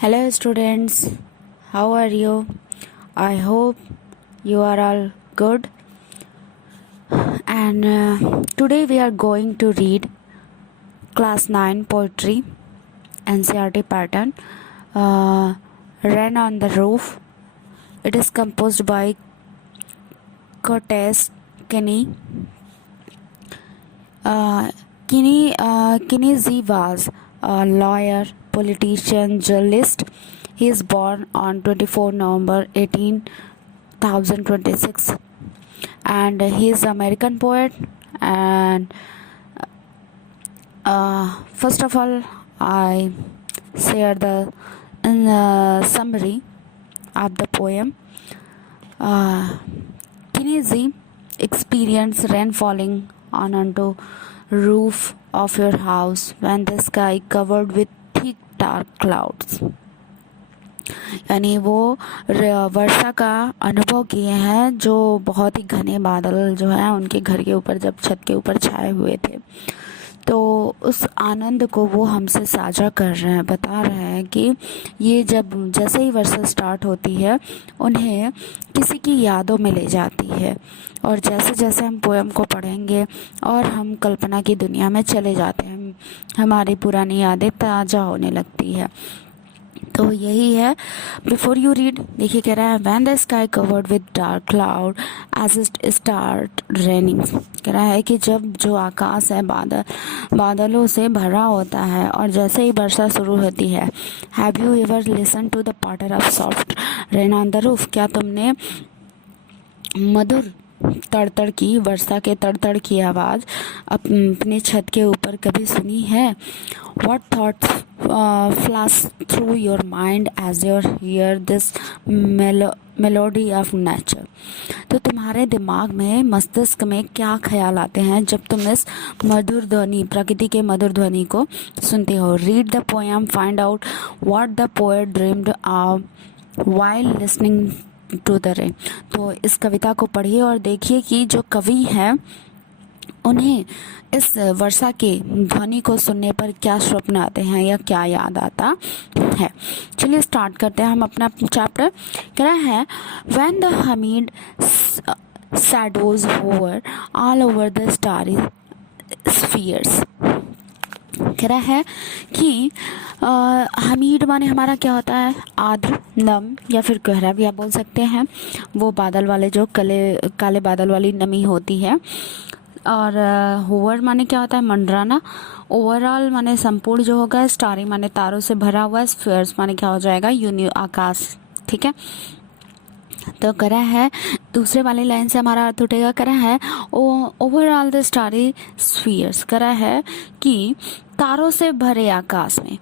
Hello, students. How are you? I hope you are all good. And today we are going to read Class 9 Poetry NCERT pattern Rain on the Roof. It is composed by Curtis Kinney. Kinney Z was a lawyer, politician, journalist. He is born on 24 November 1826, and he is American poet. And first of all, I share the summary of the poem. Kinney Z experienced rain falling onto roof of your house when the sky covered with thick dark clouds. यानी वो वर्षा का अनुभव किए हैं जो बहुत ही घने बादल जो है उनके घर के ऊपर जब छत के ऊपर छाए हुए थे, तो उस आनंद को वो हमसे साझा कर रहे हैं, बता रहे हैं कि ये जब जैसे ही वर्षा स्टार्ट होती है उन्हें किसी की यादों में ले जाती है। और जैसे जैसे हम पोएम को पढ़ेंगे और हम कल्पना की दुनिया में चले जाते हैं, हमारी पुरानी यादें ताज़ा होने लगती है। तो यही है। बिफोर यू रीड, देखिए कह रहा है when the sky covered with dark cloud as it start raining. कह रहा है कि जब जो आकाश है बादलों से भरा होता है और जैसे ही वर्षा शुरू होती है। Have you ever listen to the patter of soft rain on the roof. क्या तुमने मधुर तड़तड़ की वर्षा के तड़तड़ की आवाज़ अपने छत के ऊपर कभी सुनी है। What thoughts flash through your mind as you hear this melody of nature। तो तुम्हारे दिमाग में मस्तिष्क में क्या ख्याल आते हैं जब तुम इस मधुर ध्वनि प्रकृति के मधुर ध्वनि को सुनते हो। Read the poem, find out what the poet dreamed of while listening to the rain. तो इस कविता को पढ़िए और देखिए कि जो कवि हैं उन्हें इस वर्षा के ध्वनि को सुनने पर क्या स्वप्न आते हैं या क्या याद आता है। चलिए स्टार्ट करते हैं हम अपना चैप्टर। कह रहा है when the humid shadows hover all over the starry spheres. कह रहा है कि हमीड माने हमारा क्या होता है, आर्द्र, नम या फिर गहरा भी आप बोल सकते हैं। वो बादल वाले जो काले बादल वाली नमी होती है। और होवर माने क्या होता है, मंडराना। ओवरऑल माने संपूर्ण जो होगा। स्टारी माने तारों से भरा हुआ। स्फीयर्स माने क्या हो जाएगा, आकाश। ठीक है। तो करा है दूसरे वाली लाइन से हमारा अर्थ उठेगा। करा है ओवरऑल द स्टारी स्फीयर्स। करा है कि तारों से भरे आकाश में।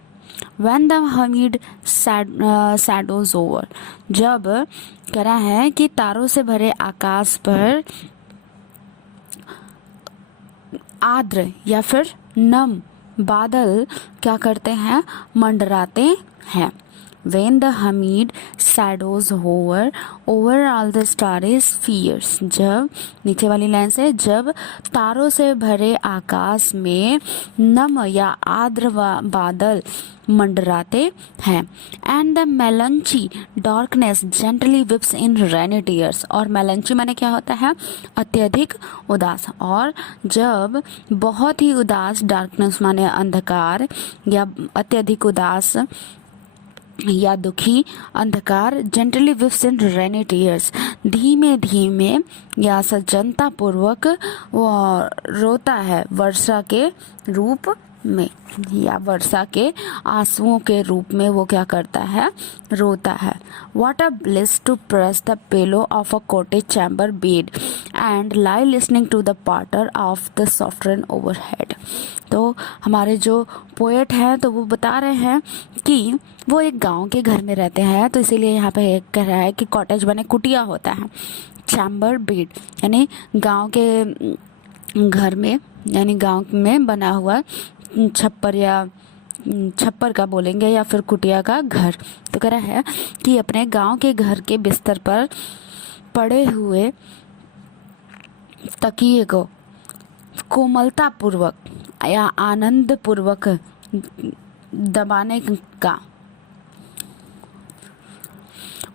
When the humid shadows over। जब करा है कि तारों से भरे आकाश पर आर्द्र या फिर नम बादल क्या करते हैं, मंडराते हैं। When the humid shadows hover over all the starry spheres। जब नीचे वाली लाइन से, जब तारों से भरे आकाश में नम या आर्द्र बादल मंडराते हैं। And the melancholy darkness gently weeps in rainy tears. और मेलंची माने क्या होता है, अत्यधिक उदास। और जब बहुत ही उदास, डार्कनेस माने अंधकार या अत्यधिक उदास या दुखी अंधकार, gently weeps in rainy tears धीमे धीमे या सज्जनता पूर्वक वो रोता है वर्षा के रूप में, या वर्षा के आंसुओं के रूप में वो क्या करता है, रोता है। What a bliss to press the pillow of a cottage chamber bed and lie listening to the patter of the soft rain overhead। तो हमारे जो पोएट हैं तो वो बता रहे हैं कि वो एक गांव के घर में रहते हैं, तो इसीलिए यहाँ पे कह रहा है कि कॉटेज बने कुटिया होता है। चैम्बर बेड यानी गांव के घर में, यानी गांव में बना हुआ छप्पर या छप्पर का बोलेंगे या फिर कुटिया का घर। तो कह रहा है कि अपने गांव के घर के बिस्तर पर पड़े हुए तकिए को कोमलता पूर्वक या आनंद पूर्वक दबाने का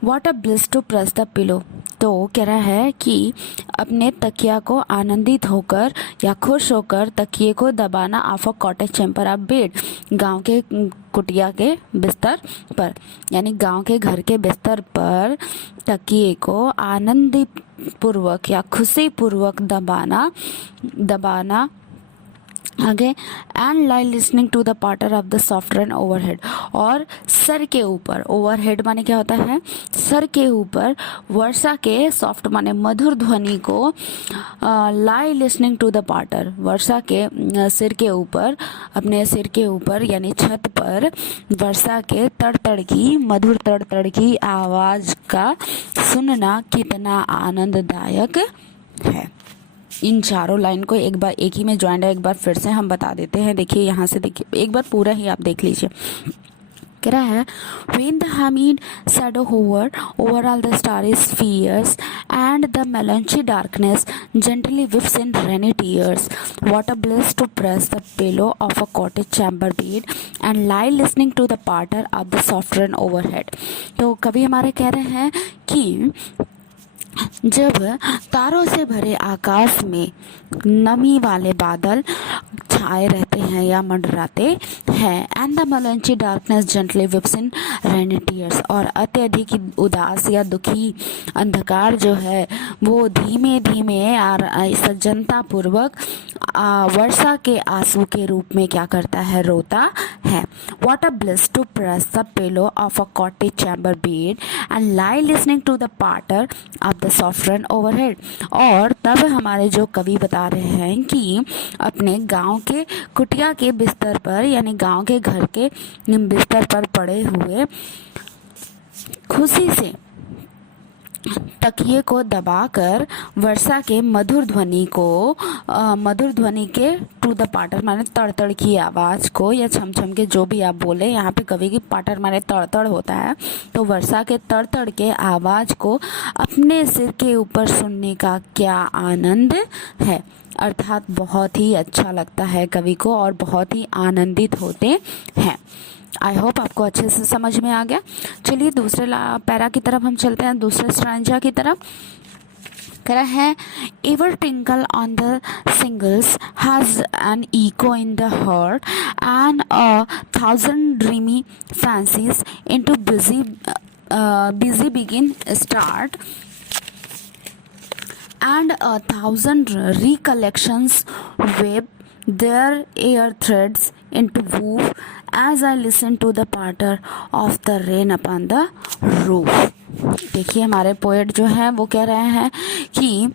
what a bliss to press the pillow. तो कह रहा है कि अपने तकिया को आनंदित होकर या खुश होकर तकिए को दबाना of a cottage chamber of bed, गांव के कुटिया के बिस्तर पर, यानी गांव के घर के बिस्तर पर तकिए को आनंदित पूर्वक या खुशी पूर्वक दबाना आगे and lie listening to the patter of the soft rain overhead, और सर के ऊपर, ओवरहेड माने क्या होता है, सर के ऊपर वर्षा के, सॉफ्ट माने मधुर ध्वनि को, लाई लिसनिंग टू द पार्टर, वर्षा के सिर के ऊपर, अपने सिर के ऊपर यानी छत पर वर्षा के तड़तड़ की, मधुर तड़तड़ की आवाज का सुनना कितना आनंददायक है। इन चारों लाइन को एक बार एक ही में ज्वाइंट है, एक बार फिर से हम बता देते हैं। देखिए यहाँ से, देखिए एक बार पूरा ही आप देख लीजिए। कह रहा है when the humid shadow hover over all the starry spheres and the melancholy darkness gently whips in rainy tears, what a bliss to press the pillow of a cottage chamber bed and lie listening to the patter of the soft rain overhead। तो कवि हमारे कह रहे हैं कि जब तारों से भरे आकाश में नमी वाले बादल छाए रहते हैं या मंडराते हैं, and the melancholy darkness gently weeps in rainy tears, और अत्यधिक उदास या दुखी अंधकार जो है वो धीमे धीमे सज्जनता पूर्वक वर्षा के आंसू के रूप में क्या करता है, रोता है। What a bliss to press the pillow of a cottage chamber bed and lie listening to the patter of the soft rain overhead। और तब हमारे जो कवि बता रहे हैं कि अपने गांव के कुटिया के बिस्तर पर, यानी गांव के घर के बिस्तर पर पड़े हुए खुशी से तकिए को दबाकर वर्षा के मधुर ध्वनि के टू द पाटर माने तड़तड़ की आवाज को, या छमछम के, जो भी आप बोले, यहाँ पे कवि की पाटर माने तड़तड़ होता है, तो वर्षा के तड़तड़ के आवाज को अपने सिर के ऊपर सुनने का क्या आनंद है। अर्थात बहुत ही अच्छा लगता है कवि को और बहुत ही आनंदित होते हैं। आई होप आपको अच्छे से समझ में आ गया। चलिए दूसरे पैरा की तरफ हम चलते हैं, दूसरे स्ट्रैंजा की तरफ। कह रहा है every tinkle on the shingles has an echo in the heart and a thousand dreamy fancies into busy बिगिन start and a thousand recollections web their air threads into woof as I listen to the patter of the rain upon the roof। देखिए हमारे poet जो है वो कह रहे हैं कि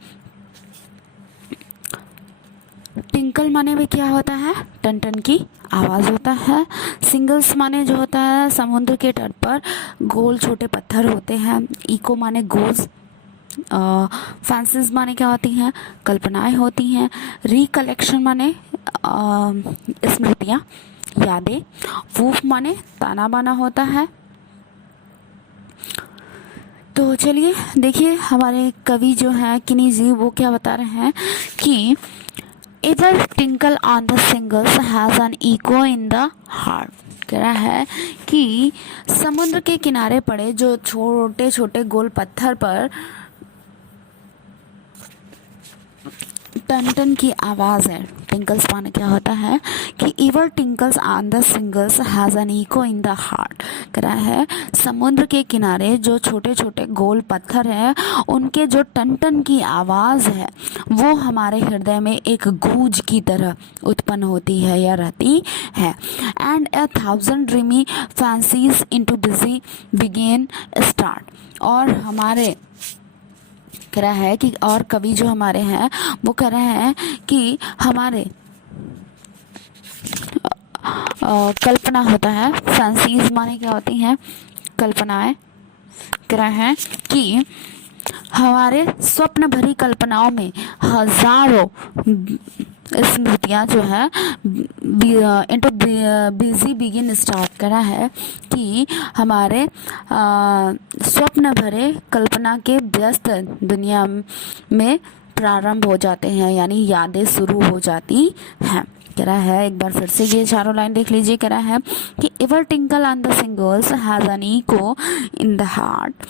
टिंकल माने में क्या होता है, टन टन की आवाज़ होता है। सिंगल्स माने जो होता है समुद्र के तट पर गोल छोटे पत्थर होते हैं। इको माने गूंज। फैंसीज माने क्या होती हैं, कल्पनाएं होती हैं। रिकलेक्शन माने स्मृतियाँ, यादें। वूफ माने ताना बाना होता है। तो चलिए देखिए हमारे कवि जो हैं किनी जी वो क्या बता रहे हैं कि every tinkle on the shingles has an echo in the heart. कह रहा है कि समुद्र के किनारे पड़े जो छोटे छोटे गोल पत्थर पर टन टन की आवाज़ है। टिंकल्स माने क्या होता है कि every tinkles on the shingles has an echo in the heart. कह रहा है समुद्र के किनारे जो छोटे छोटे गोल पत्थर हैं उनके जो टन टन की आवाज़ है वो हमारे हृदय में एक गूंज की तरह उत्पन्न होती है या रहती है। And a thousand dreamy fancies into busy बिगिन स्टार्ट। और हमारे कह रहा है कि और कवि जो हमारे हैं वो कह रहे हैं कि हमारे कल्पना होता है। फैंसीज माने क्या होती हैं, कल्पनाएं। कह रहे हैं कि हमारे स्वप्न भरी कल्पनाओं में हजारों स्मृतियाँ जो है इनटू बिजी बिगिन स्टार्ट करा है कि हमारे स्वप्न भरे कल्पना के व्यस्त दुनिया में प्रारंभ हो जाते हैं, यानी यादें शुरू हो जाती हैं। कह रहा है एक बार फिर से ये चारों लाइन देख लीजिए। कह रहा है कि every tinkle on the shingles has an echo in the heart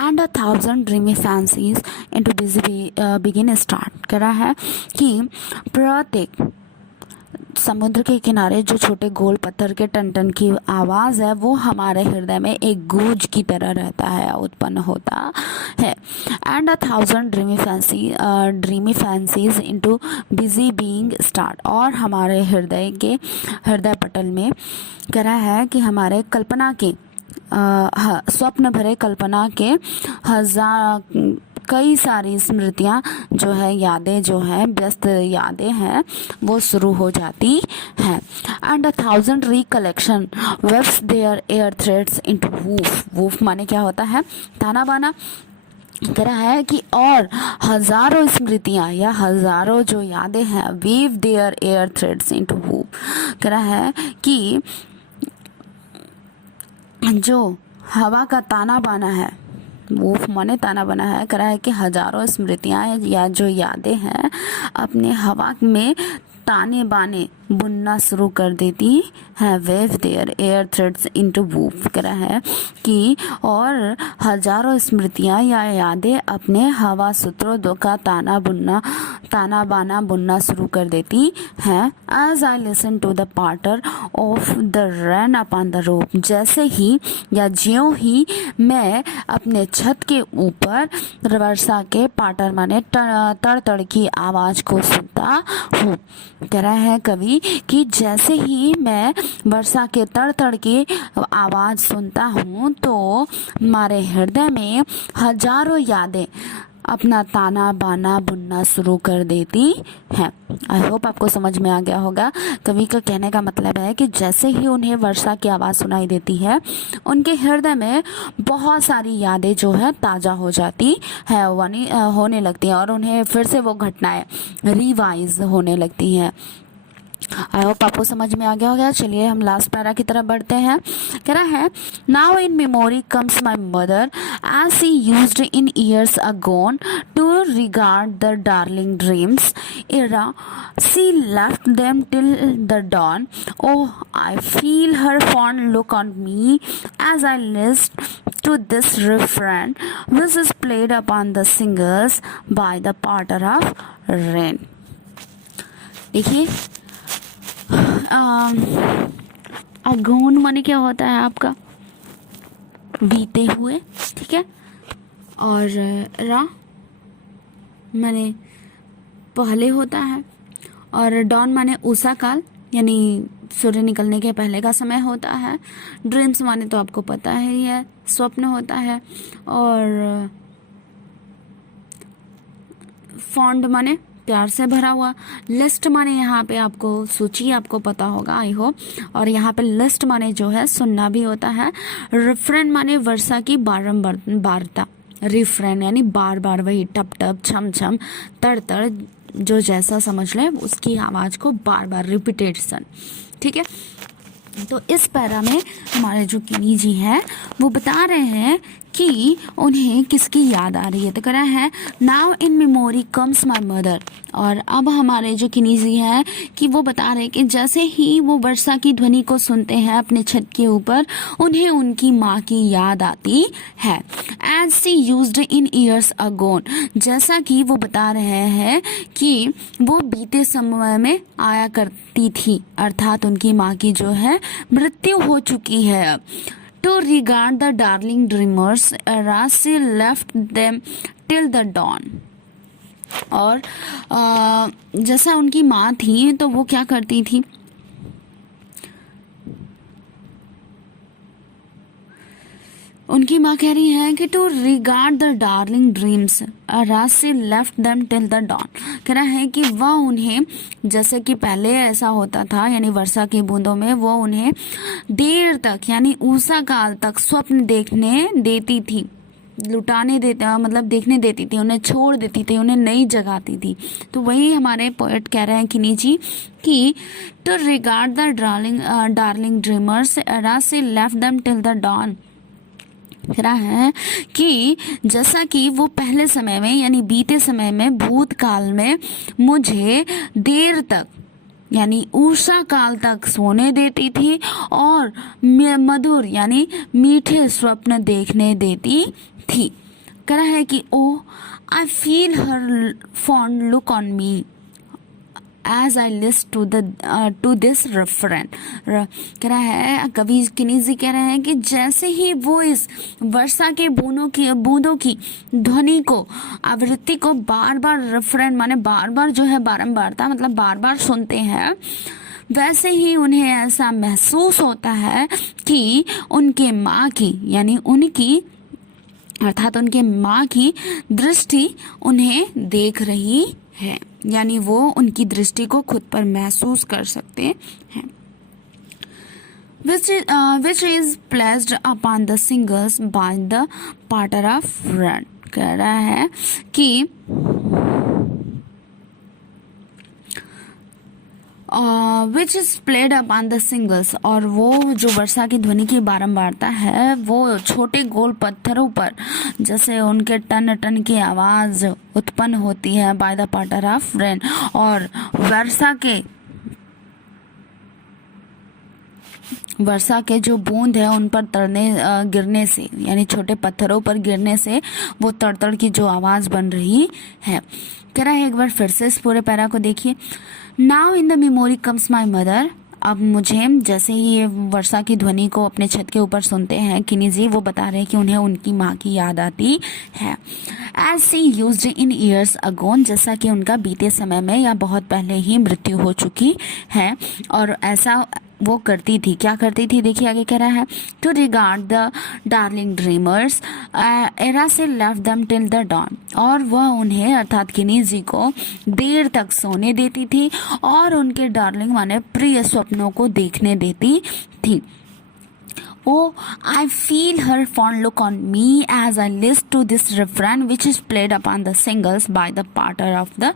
and 1,000 dreamy fancies into busy बिगिन स्टार्ट करा है कि प्रत्येक समुद्र के किनारे जो छोटे गोल पत्थर के टन टन की आवाज़ है वो हमारे हृदय में एक गूंज की तरह रहता है, उत्पन्न होता है। And 1,000 dreamy fancies into busy being start, और हमारे हृदय पटल में करा है कि हमारे कल्पना के स्वप्न भरे कल्पना के कई सारी स्मृतियाँ जो है, यादें जो हैं, व्यस्त यादें हैं, वो शुरू हो जाती हैं। And 1,000 recollection weaves their air threads into woof. Woof माने क्या होता है? ताना बाना। करा है कि और हजारों स्मृतियाँ या हजारों जो यादें हैं, weave their air threads into woof. करा है कि जो हवा का ताना बाना है, वूफ माने ताना बना है, करा है कि हजारों स्मृतियाँ या जो यादें हैं अपने हवा में ताने बाने बुनना शुरू कर देती है। Weave their air threads into woof. करा है कि और हजारों स्मृतियाँ या यादें अपने हवा सूत्रों का ताना बाना बुनना शुरू कर देती हैं। As I listen to the patter of the rain upon the roof. जैसे ही या ज्यों ही मैं अपने छत के ऊपर वर्षा के पाटर माने तड़ तड़ की आवाज़ को सुनता हूँ। कह रहा है कवि कि जैसे ही मैं वर्षा के तड़ तड़ की आवाज़ सुनता हूँ तो हमारे हृदय में हजारों यादें अपना ताना बाना बुनना शुरू कर देती हैं। आई होप आपको समझ में आ गया होगा। कवि का कहने का मतलब है कि जैसे ही उन्हें वर्षा की आवाज़ सुनाई देती है, उनके हृदय में बहुत सारी यादें जो है ताज़ा हो जाती है, होने लगती हैं, और उन्हें फिर से वो घटनाएं रिवाइज होने लगती हैं। आई होप आपको समझ में आ गया होगा। चलिए हम लास्ट पैरा की तरफ बढ़ते हैं। कह रहा है now in memory comes my mother as she used in years agone to regard the darling dreams era she left them till the dawn. Oh, I feel her fond look on me as I listen to this refrain which is played upon the singers by the Potter of Rain. देखिए अगोन माने क्या होता है आपका? बीते हुए, ठीक है। और रा माने पहले होता है, और डॉन माने उषा काल यानी सूर्य निकलने के पहले का समय होता है। ड्रीम्स माने तो आपको पता ही है, स्वप्न होता है। और फॉन्ड माने प्यार से भरा हुआ। लिस्ट माने यहाँ पे आपको सूची आपको पता होगा, आई होप। और यहाँ पे लिस्ट माने जो है सुनना भी होता है। रिफ्रेन माने वर्षा की बारंबारता। रिफ्रेन यानी बार बार वही टप टप छम छम तड़ तड़, जो जैसा समझ लें उसकी आवाज़ को बार बार रिपीटेशन, ठीक है। तो इस पैरा में हमारे जो किनी जी हैं वो बता रहे हैं कि उन्हें किसकी याद आ रही है। तो कह रहा है now in memory comes my mother. और अब हमारे जो किनी जी हैं कि वो बता रहे हैं कि जैसे ही वो वर्षा की ध्वनि को सुनते हैं अपने छत के ऊपर, उन्हें उनकी माँ की याद आती है। As she used in years agone, जैसा कि वो बता रहे हैं कि वो बीते समय में आया करती थी, अर्थात उनकी माँ की जो है मृत्यु हो चुकी है। To regard the darling dreamers, she left them till the dawn. और जैसा उनकी माँ थी तो वो क्या करती थी? उनकी माँ कह रही है कि to regard the darling dreams ere she left them till the dawn. कह रहा है कि वह उन्हें, जैसे कि पहले ऐसा होता था यानी वर्षा की बूंदों में, वो उन्हें देर तक यानी उषा काल तक स्वप्न देखने देती थी, मतलब देखने देती थी, उन्हें छोड़ देती थी, उन्हें नहीं जगाती थी। तो वही हमारे पोएट कह रहे हैं किनी जी कि to regard the darling dreamers ere she left them till the dawn. कह रहा है कि जैसा कि वो पहले समय में यानी बीते समय में, भूतकाल में मुझे देर तक यानी उषा काल तक सोने देती थी और मधुर यानी मीठे स्वप्न देखने देती थी। कह रहा है कि oh I feel her fond look on me as I list to this refrain. कह रहा है, कवि किनीजी कह रहे हैं कि जैसे ही वो इस वर्षा के बूंदों की ध्वनि को, आवृत्ति को बार बार रेफरेंट माने बार बार जो है बारंबारता मतलब बार बार सुनते हैं, वैसे ही उन्हें ऐसा महसूस होता है कि उनके माँ की यानी उनकी अर्थात उनके माँ की दृष्टि उन्हें देख रही है, यानी वो उनकी दृष्टि को खुद पर महसूस कर सकते हैं। which is placed upon the singles by the patter of rain। कह रहा है कि which is played upon the singles, और वो जो वर्षा की ध्वनि की बारंबारता है वो छोटे गोल पत्थरों पर जैसे उनके टन टन की आवाज उत्पन्न होती है by the patter of rain, और वर्षा के जो बूंद है उन पर गिरने से यानी छोटे पत्थरों पर गिरने से वो तड़तड़ की जो आवाज बन रही है। कह रहा है, एक बार फिर से इस पूरे पैरा को देखिए। Now in the memory comes my mother. अब मुझे जैसे ही ये वर्षा की ध्वनि को अपने छत के ऊपर सुनते हैं किनीजी, वो बता रहे हैं कि उन्हें उनकी माँ की याद आती है। As she used in years agone, जैसा कि उनका बीते समय में या बहुत पहले ही मृत्यु हो चुकी है, और ऐसा वो करती थी। क्या करती थी देखिए आगे कह रहा है, to regard the darling dreamers ere she left them till the dawn, और वह उन्हें अर्थात किनीजी को देर तक सोने देती थी और उनके डार्लिंग माने प्रिय स्वप्नों को देखने देती थी। Oh, I feel her fond look on me as I listen to this refrain which is played upon the singles by the patter of the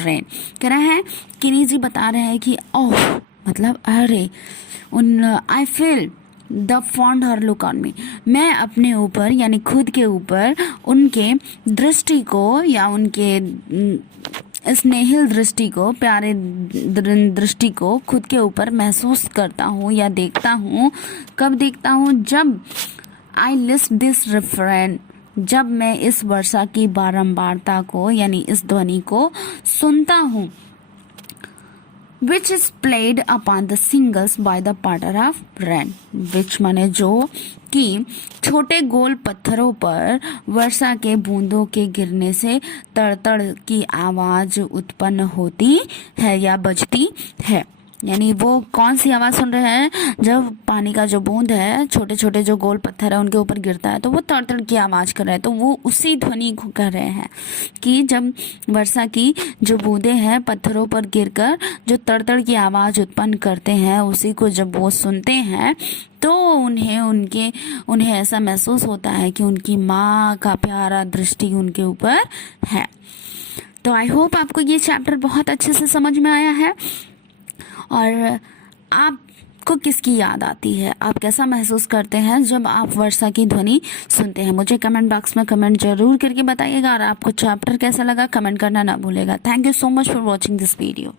rain। कह रहे हैं किनीजी बता रहे हैं कि ओह मतलब अरे I feel the fond her look on मी, मैं अपने ऊपर यानी खुद के ऊपर उनके दृष्टि को या उनके स्नेहिल दृष्टि को, प्यारे दृष्टि को खुद के ऊपर महसूस करता हूँ या देखता हूँ। कब देखता हूँ? जब आई लिस्ट दिस रेफरेंट, जब मैं इस वर्षा की बारंबारता को यानी इस ध्वनि को सुनता हूँ। which is played upon the singles by the patter of rain, which माने जो कि छोटे गोल पत्थरों पर वर्षा के बूंदों के गिरने से तड़तड़ की आवाज उत्पन्न होती है या बजती है। यानी वो कौन सी आवाज सुन रहे हैं? जब पानी का जो बूंद है, छोटे छोटे जो गोल पत्थर है उनके ऊपर गिरता है तो वो तड़तड़ की आवाज कर रहे हैं। तो वो उसी ध्वनि को कर रहे हैं कि जब वर्षा की जो बूंदे हैं पत्थरों पर गिरकर जो तड़तड़ की आवाज उत्पन्न करते हैं, उसी को जब वो सुनते हैं तो उन्हें ऐसा महसूस होता है कि उनकी माँ का प्यारा दृष्टि उनके ऊपर है। तो आई होप आपको ये चैप्टर बहुत अच्छे से समझ में आया है। और आपको किसकी याद आती है? आप कैसा महसूस करते हैं जब आप वर्षा की ध्वनि सुनते हैं? मुझे कमेंट बॉक्स में कमेंट जरूर करके बताइएगा। और आपको चैप्टर कैसा लगा कमेंट करना ना भूलेगा। Thank you so much for watching this video.